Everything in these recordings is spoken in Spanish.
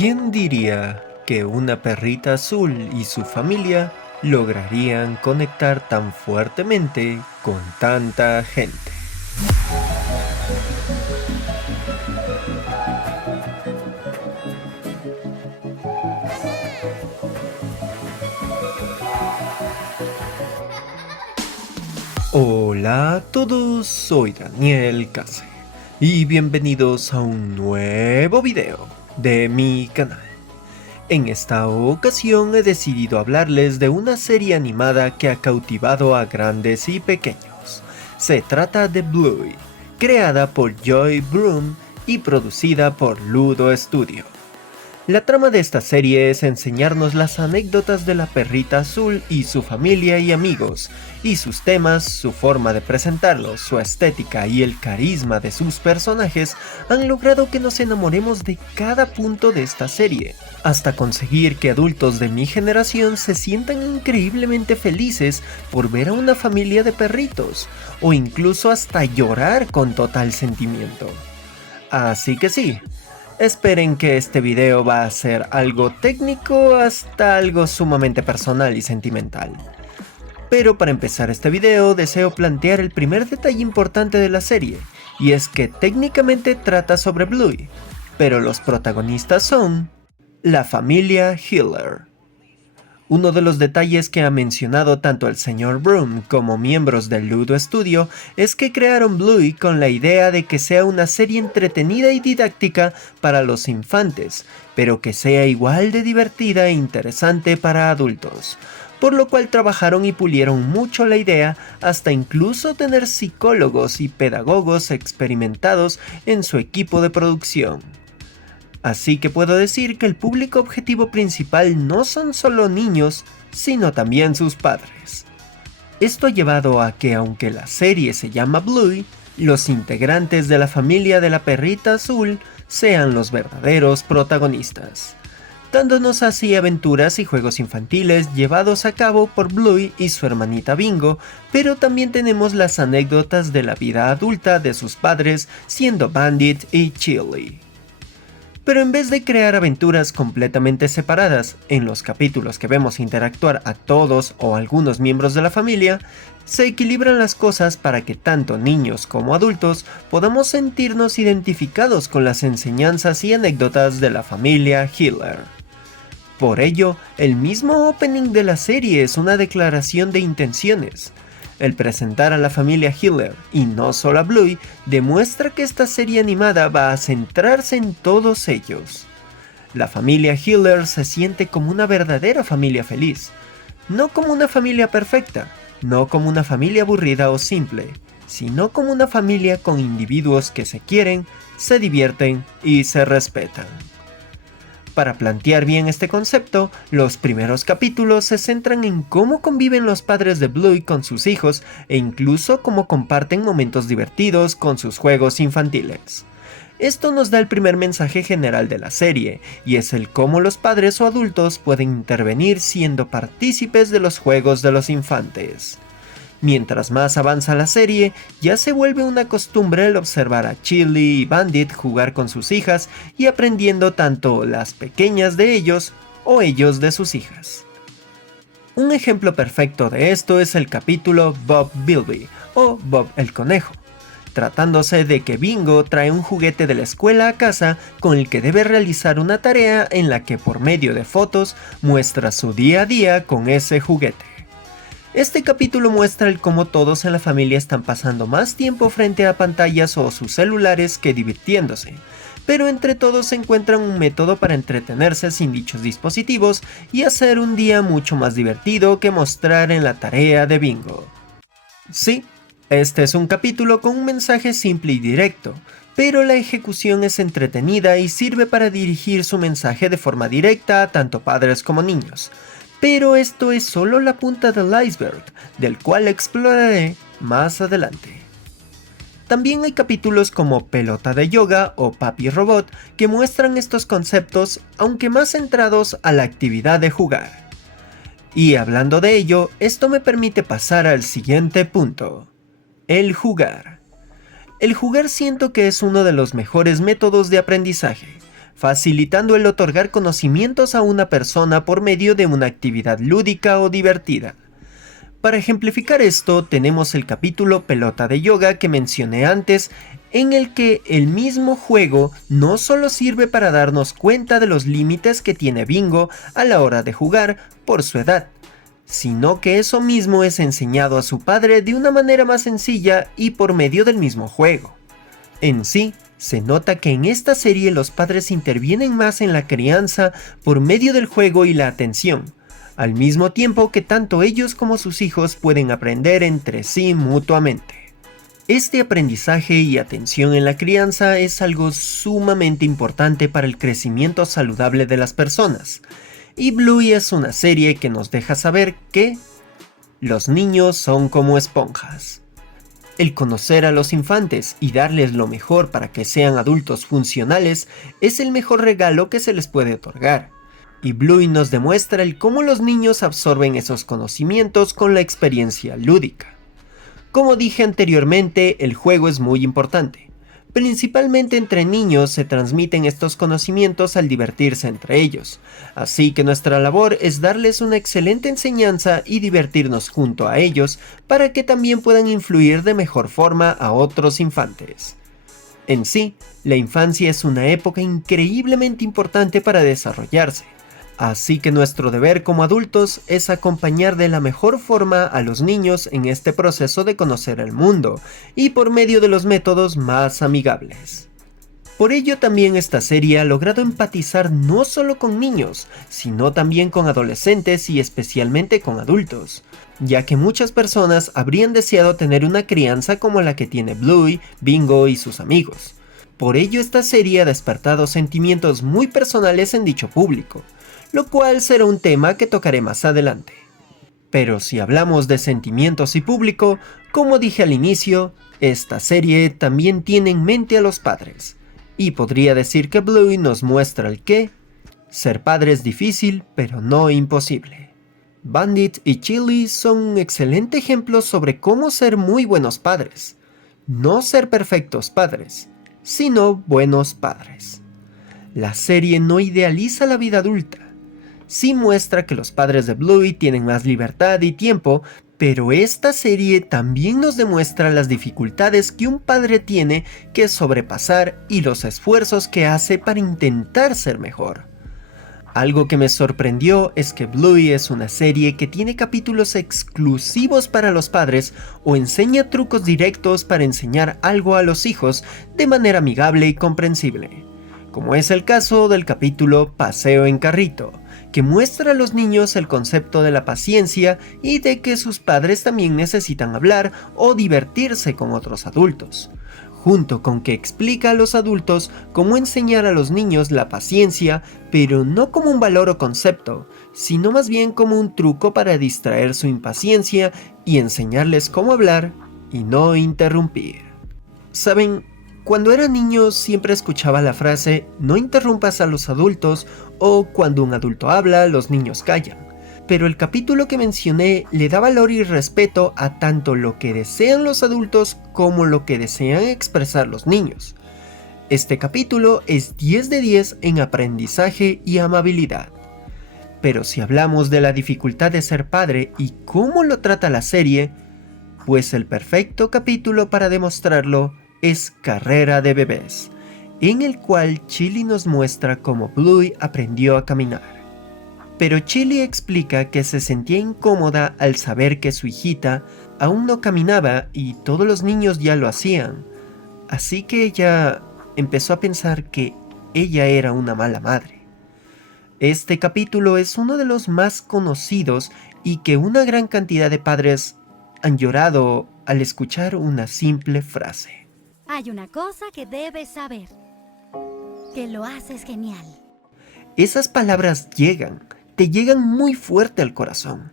¿Quién diría que una perrita azul y su familia lograrían conectar tan fuertemente con tanta gente? Hola a todos, soy Daniel Case y bienvenidos a un nuevo video de mi canal. En esta ocasión he decidido hablarles de una serie animada que ha cautivado a grandes y pequeños. Se trata de Bluey, creada por Joy Broom y producida por Ludo Studio. La trama de esta serie es enseñarnos las anécdotas de la perrita azul y su familia y amigos, y sus temas, su forma de presentarlos, su estética y el carisma de sus personajes han logrado que nos enamoremos de cada punto de esta serie, hasta conseguir que adultos de mi generación se sientan increíblemente felices por ver a una familia de perritos, o incluso hasta llorar con total sentimiento. Así que sí, esperen que este video va a ser algo técnico hasta algo sumamente personal y sentimental. Pero para empezar este video deseo plantear el primer detalle importante de la serie, y es que técnicamente trata sobre Bluey, pero los protagonistas son la familia Hiller. Uno de los detalles que ha mencionado tanto el Sr. Broom como miembros del Ludo Studio es que crearon Bluey con la idea de que sea una serie entretenida y didáctica para los infantes, pero que sea igual de divertida e interesante para adultos, por lo cual trabajaron y pulieron mucho la idea hasta incluso tener psicólogos y pedagogos experimentados en su equipo de producción. Así que puedo decir que el público objetivo principal no son solo niños, sino también sus padres. Esto ha llevado a que, aunque la serie se llama Bluey, los integrantes de la familia de la perrita azul sean los verdaderos protagonistas, dándonos así aventuras y juegos infantiles llevados a cabo por Bluey y su hermanita Bingo, pero también tenemos las anécdotas de la vida adulta de sus padres siendo Bandit y Chili. Pero en vez de crear aventuras completamente separadas en los capítulos que vemos interactuar a todos o algunos miembros de la familia, se equilibran las cosas para que tanto niños como adultos podamos sentirnos identificados con las enseñanzas y anécdotas de la familia Hiller. Por ello, el mismo opening de la serie es una declaración de intenciones. El presentar a la familia Hiller, y no solo a Bluey, demuestra que esta serie animada va a centrarse en todos ellos. La familia Hiller se siente como una verdadera familia feliz, no como una familia perfecta, no como una familia aburrida o simple, sino como una familia con individuos que se quieren, se divierten y se respetan. Para plantear bien este concepto, los primeros capítulos se centran en cómo conviven los padres de Bluey con sus hijos e incluso cómo comparten momentos divertidos con sus juegos infantiles. Esto nos da el primer mensaje general de la serie, y es el cómo los padres o adultos pueden intervenir siendo partícipes de los juegos de los infantes. Mientras más avanza la serie, ya se vuelve una costumbre el observar a Chili y Bandit jugar con sus hijas y aprendiendo tanto las pequeñas de ellos o ellos de sus hijas. Un ejemplo perfecto de esto es el capítulo Bob Bilby o Bob el Conejo, tratándose de que Bingo trae un juguete de la escuela a casa con el que debe realizar una tarea en la que por medio de fotos muestra su día a día con ese juguete. Este capítulo muestra el cómo todos en la familia están pasando más tiempo frente a pantallas o sus celulares que divirtiéndose, pero entre todos encuentran un método para entretenerse sin dichos dispositivos y hacer un día mucho más divertido que mostrar en la tarea de Bingo. Sí, este es un capítulo con un mensaje simple y directo, pero la ejecución es entretenida y sirve para dirigir su mensaje de forma directa a tanto padres como niños. Pero esto es solo la punta del iceberg, del cual exploraré más adelante. También hay capítulos como Pelota de Yoga o Papi Robot que muestran estos conceptos, aunque más centrados a la actividad de jugar. Y hablando de ello, esto me permite pasar al siguiente punto: el jugar. El jugar siento que es uno de los mejores métodos de aprendizaje, facilitando el otorgar conocimientos a una persona por medio de una actividad lúdica o divertida. Para ejemplificar esto, tenemos el capítulo Pelota de Yoga que mencioné antes, en el que el mismo juego no solo sirve para darnos cuenta de los límites que tiene Bingo a la hora de jugar por su edad, sino que eso mismo es enseñado a su padre de una manera más sencilla y por medio del mismo juego. En sí, se nota que en esta serie los padres intervienen más en la crianza por medio del juego y la atención, al mismo tiempo que tanto ellos como sus hijos pueden aprender entre sí mutuamente. Este aprendizaje y atención en la crianza es algo sumamente importante para el crecimiento saludable de las personas, y Bluey es una serie que nos deja saber que los niños son como esponjas. El conocer a los infantes y darles lo mejor para que sean adultos funcionales es el mejor regalo que se les puede otorgar. Y Bluey nos demuestra el cómo los niños absorben esos conocimientos con la experiencia lúdica. Como dije anteriormente, el juego es muy importante. Principalmente entre niños se transmiten estos conocimientos al divertirse entre ellos, así que nuestra labor es darles una excelente enseñanza y divertirnos junto a ellos para que también puedan influir de mejor forma a otros infantes. En sí, la infancia es una época increíblemente importante para desarrollarse, así que nuestro deber como adultos es acompañar de la mejor forma a los niños en este proceso de conocer el mundo y por medio de los métodos más amigables. Por ello también esta serie ha logrado empatizar no solo con niños, sino también con adolescentes y especialmente con adultos, ya que muchas personas habrían deseado tener una crianza como la que tiene Bluey, Bingo y sus amigos. Por ello esta serie ha despertado sentimientos muy personales en dicho público, lo cual será un tema que tocaré más adelante. Pero si hablamos de sentimientos y público, como dije al inicio, esta serie también tiene en mente a los padres, y podría decir que Bluey nos muestra el que ser padre es difícil, pero no imposible. Bandit y Chili son un excelente ejemplo sobre cómo ser muy buenos padres, no ser perfectos padres, sino buenos padres. La serie no idealiza la vida adulta, sí muestra que los padres de Bluey tienen más libertad y tiempo, pero esta serie también nos demuestra las dificultades que un padre tiene que sobrepasar y los esfuerzos que hace para intentar ser mejor. Algo que me sorprendió es que Bluey es una serie que tiene capítulos exclusivos para los padres o enseña trucos directos para enseñar algo a los hijos de manera amigable y comprensible, como es el caso del capítulo Paseo en Carrito, que muestra a los niños el concepto de la paciencia y de que sus padres también necesitan hablar o divertirse con otros adultos, junto con que explica a los adultos cómo enseñar a los niños la paciencia, pero no como un valor o concepto, sino más bien como un truco para distraer su impaciencia y enseñarles cómo hablar y no interrumpir. ¿Saben? Cuando era niño siempre escuchaba la frase "no interrumpas a los adultos" o "cuando un adulto habla, los niños callan", pero el capítulo que mencioné le da valor y respeto a tanto lo que desean los adultos como lo que desean expresar los niños. Este capítulo es 10 de 10 en aprendizaje y amabilidad. Pero si hablamos de la dificultad de ser padre y cómo lo trata la serie, pues el perfecto capítulo para demostrarlo es Carrera de Bebés, en el cual Chili nos muestra cómo Bluey aprendió a caminar. Pero Chili explica que se sentía incómoda al saber que su hijita aún no caminaba y todos los niños ya lo hacían, así que ella empezó a pensar que ella era una mala madre. Este capítulo es uno de los más conocidos y que una gran cantidad de padres han llorado al escuchar una simple frase. Hay una cosa que debes saber, que lo haces genial. Esas palabras te llegan muy fuerte al corazón.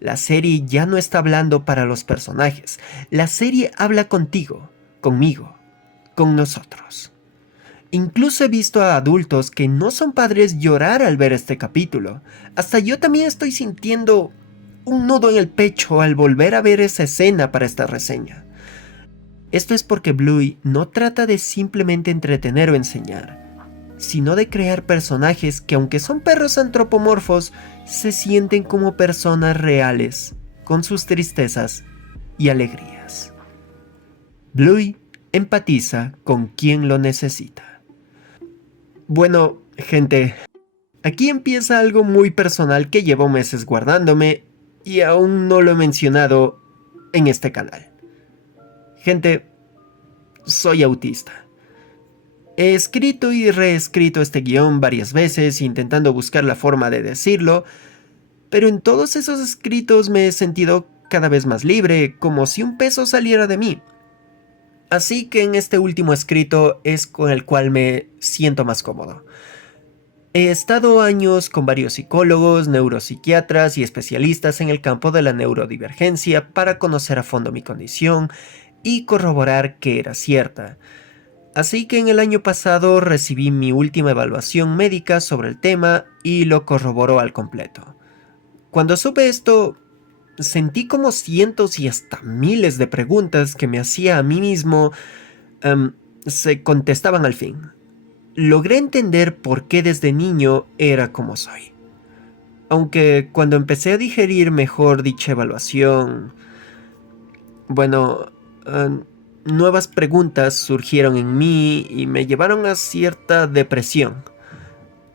La serie ya no está hablando para los personajes, la serie habla contigo, conmigo, con nosotros. Incluso he visto a adultos que no son padres llorar al ver este capítulo. Hasta yo también estoy sintiendo un nudo en el pecho al volver a ver esa escena para esta reseña. Esto es porque Bluey no trata de simplemente entretener o enseñar, sino de crear personajes que, aunque son perros antropomorfos, se sienten como personas reales, con sus tristezas y alegrías. Bluey empatiza con quien lo necesita. Bueno, gente, aquí empieza algo muy personal que llevo meses guardándome y aún no lo he mencionado en este canal. Gente, soy autista. He escrito y reescrito este guión varias veces intentando buscar la forma de decirlo, pero en todos esos escritos me he sentido cada vez más libre, como si un peso saliera de mí. Así que en este último escrito es con el cual me siento más cómodo. He estado años con varios psicólogos, neuropsiquiatras y especialistas en el campo de la neurodivergencia para conocer a fondo mi condición y corroborar que era cierta. Así que en el año pasado recibí mi última evaluación médica sobre el tema y lo corroboró al completo. Cuando supe esto, sentí como cientos y hasta miles de preguntas que me hacía a mí mismo se contestaban al fin. Logré entender por qué desde niño era como soy. Aunque cuando empecé a digerir mejor dicha evaluación, nuevas preguntas surgieron en mí y me llevaron a cierta depresión.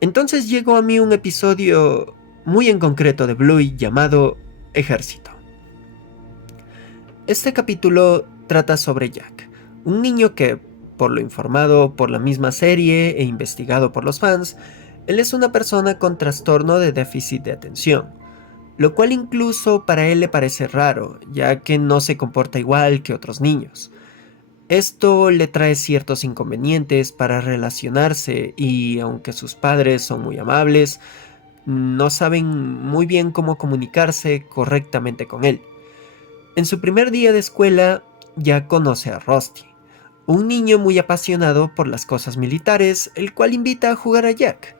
Entonces llegó a mí un episodio muy en concreto de Bluey llamado Ejército. Este capítulo trata sobre Jack, un niño que, por lo informado por la misma serie e investigado por los fans, él es una persona con trastorno de déficit de atención, lo cual incluso para él le parece raro, ya que no se comporta igual que otros niños. Esto le trae ciertos inconvenientes para relacionarse y, aunque sus padres son muy amables, no saben muy bien cómo comunicarse correctamente con él. En su primer día de escuela, Jack conoce a Rusty, un niño muy apasionado por las cosas militares, el cual invita a jugar a Jack.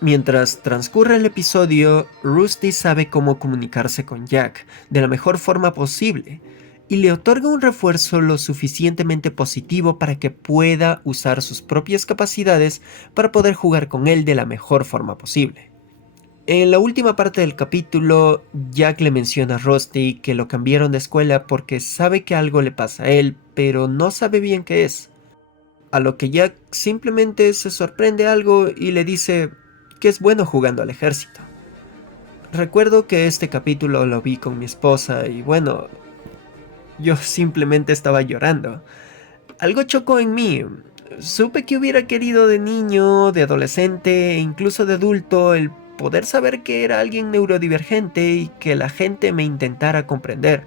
Mientras transcurre el episodio, Rusty sabe cómo comunicarse con Jack de la mejor forma posible y le otorga un refuerzo lo suficientemente positivo para que pueda usar sus propias capacidades para poder jugar con él de la mejor forma posible. En la última parte del capítulo, Jack le menciona a Rusty que lo cambiaron de escuela porque sabe que algo le pasa a él, pero no sabe bien qué es. A lo que Jack simplemente se sorprende algo y le dice que es bueno jugando al ejército. Recuerdo que este capítulo lo vi con mi esposa y bueno, yo simplemente estaba llorando. Algo chocó en mí. Supe que hubiera querido de niño, de adolescente e incluso de adulto el poder saber que era alguien neurodivergente y que la gente me intentara comprender.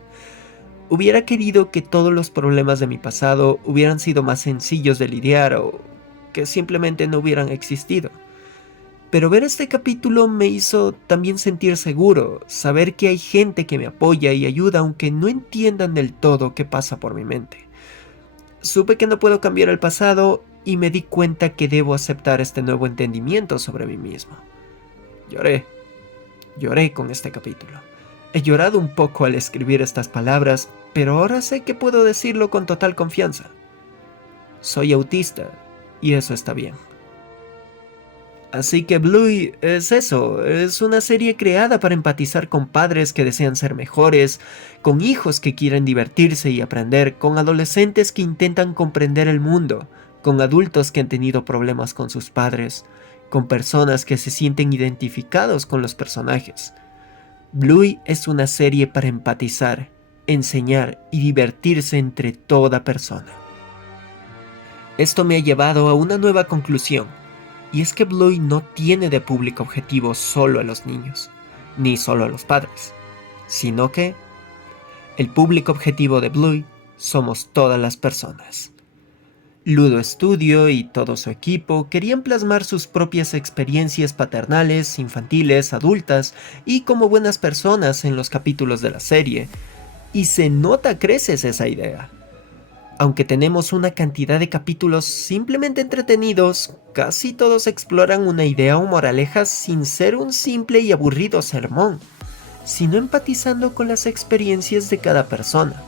Hubiera querido que todos los problemas de mi pasado hubieran sido más sencillos de lidiar o que simplemente no hubieran existido. Pero ver este capítulo me hizo también sentir seguro, saber que hay gente que me apoya y ayuda aunque no entiendan del todo qué pasa por mi mente. Supe que no puedo cambiar el pasado y me di cuenta que debo aceptar este nuevo entendimiento sobre mí mismo. Lloré con este capítulo. He llorado un poco al escribir estas palabras, pero ahora sé que puedo decirlo con total confianza. Soy autista y eso está bien. Así que Bluey es eso, es una serie creada para empatizar con padres que desean ser mejores, con hijos que quieren divertirse y aprender, con adolescentes que intentan comprender el mundo, con adultos que han tenido problemas con sus padres, con personas que se sienten identificados con los personajes. Bluey es una serie para empatizar, enseñar y divertirse entre toda persona. Esto me ha llevado a una nueva conclusión. Y es que Bluey no tiene de público objetivo solo a los niños, ni solo a los padres, sino que el público objetivo de Bluey somos todas las personas. Ludo Studio y todo su equipo querían plasmar sus propias experiencias paternales, infantiles, adultas y como buenas personas en los capítulos de la serie, y se nota creces esa idea. Aunque tenemos una cantidad de capítulos simplemente entretenidos, casi todos exploran una idea o moraleja sin ser un simple y aburrido sermón, sino empatizando con las experiencias de cada persona.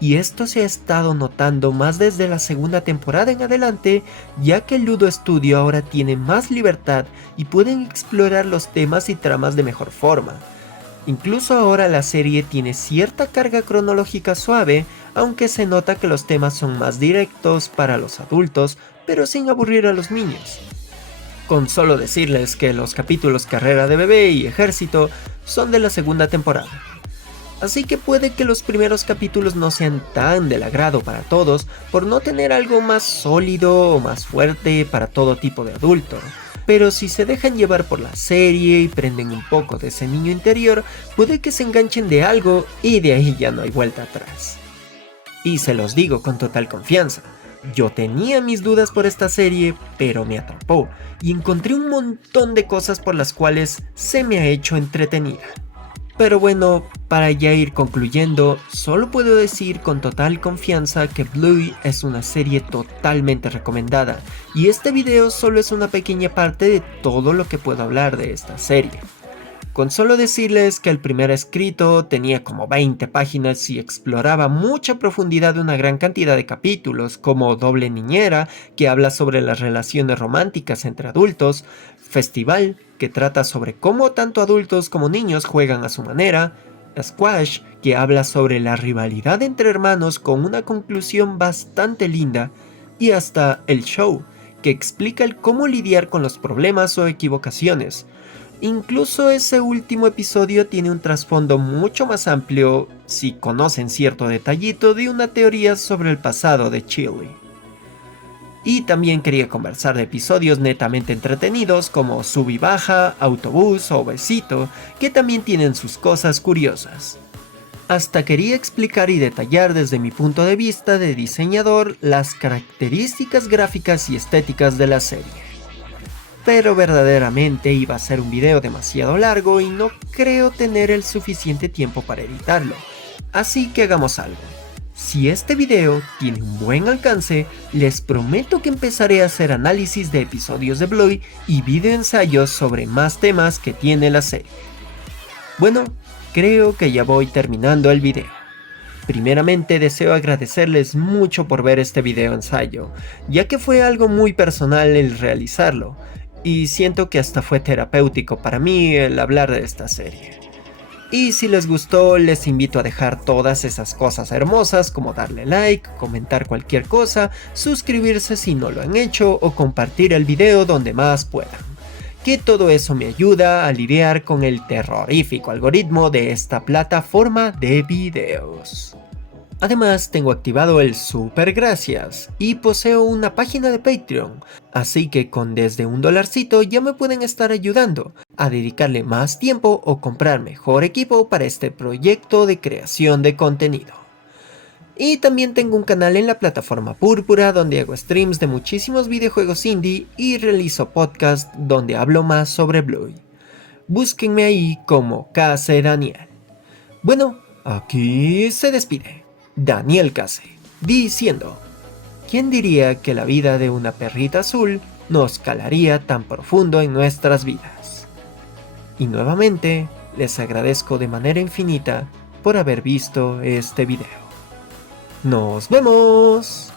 y esto se ha estado notando más desde la segunda temporada en adelante, ya que el Ludo Studio ahora tiene más libertad y pueden explorar los temas y tramas de mejor forma. Incluso ahora la serie tiene cierta carga cronológica suave, aunque se nota que los temas son más directos para los adultos, pero sin aburrir a los niños. Con solo decirles que los capítulos Carrera de Bebé y Ejército son de la segunda temporada. Así que puede que los primeros capítulos no sean tan del agrado para todos por no tener algo más sólido o más fuerte para todo tipo de adulto. Pero si se dejan llevar por la serie y prenden un poco de ese niño interior, puede que se enganchen de algo y de ahí ya no hay vuelta atrás. Y se los digo con total confianza, yo tenía mis dudas por esta serie, pero me atrapó y encontré un montón de cosas por las cuales se me ha hecho entretenida. Pero bueno, para ya ir concluyendo, solo puedo decir con total confianza que Bluey es una serie totalmente recomendada, y este video solo es una pequeña parte de todo lo que puedo hablar de esta serie. Con solo decirles que el primer escrito tenía como 20 páginas y exploraba mucha profundidad una gran cantidad de capítulos, como Doble Niñera, que habla sobre las relaciones románticas entre adultos, Festival, que trata sobre cómo tanto adultos como niños juegan a su manera, Squash, que habla sobre la rivalidad entre hermanos con una conclusión bastante linda, y hasta El Show, que explica el cómo lidiar con los problemas o equivocaciones. Incluso ese último episodio tiene un trasfondo mucho más amplio si conocen cierto detallito de una teoría sobre el pasado de Chili. Y también quería conversar de episodios netamente entretenidos como Sub y Baja, Autobús o Besito, que también tienen sus cosas curiosas. Hasta quería explicar y detallar desde mi punto de vista de diseñador las características gráficas y estéticas de la serie. Pero verdaderamente iba a ser un video demasiado largo y no creo tener el suficiente tiempo para editarlo. Así que hagamos algo. Si este video tiene un buen alcance, les prometo que empezaré a hacer análisis de episodios de Bluey y videoensayos sobre más temas que tiene la serie. Bueno, creo que ya voy terminando el video. Primeramente deseo agradecerles mucho por ver este video ensayo, ya que fue algo muy personal el realizarlo, y siento que hasta fue terapéutico para mí el hablar de esta serie. Y si les gustó, les invito a dejar todas esas cosas hermosas como darle like, comentar cualquier cosa, suscribirse si no lo han hecho o compartir el video donde más puedan. Que todo eso me ayuda a lidiar con el terrorífico algoritmo de esta plataforma de videos. Además tengo activado el super gracias y poseo una página de Patreon, así que con desde $1 ya me pueden estar ayudando a dedicarle más tiempo o comprar mejor equipo para este proyecto de creación de contenido. Y también tengo un canal en la plataforma Púrpura donde hago streams de muchísimos videojuegos indie y realizo podcast donde hablo más sobre Bluey. Búsquenme ahí como Case Daniel. Bueno, aquí se despide Daniel Case, diciendo: ¿quién diría que la vida de una perrita azul nos calaría tan profundo en nuestras vidas? Y nuevamente les agradezco de manera infinita por haber visto este video. ¡Nos vemos!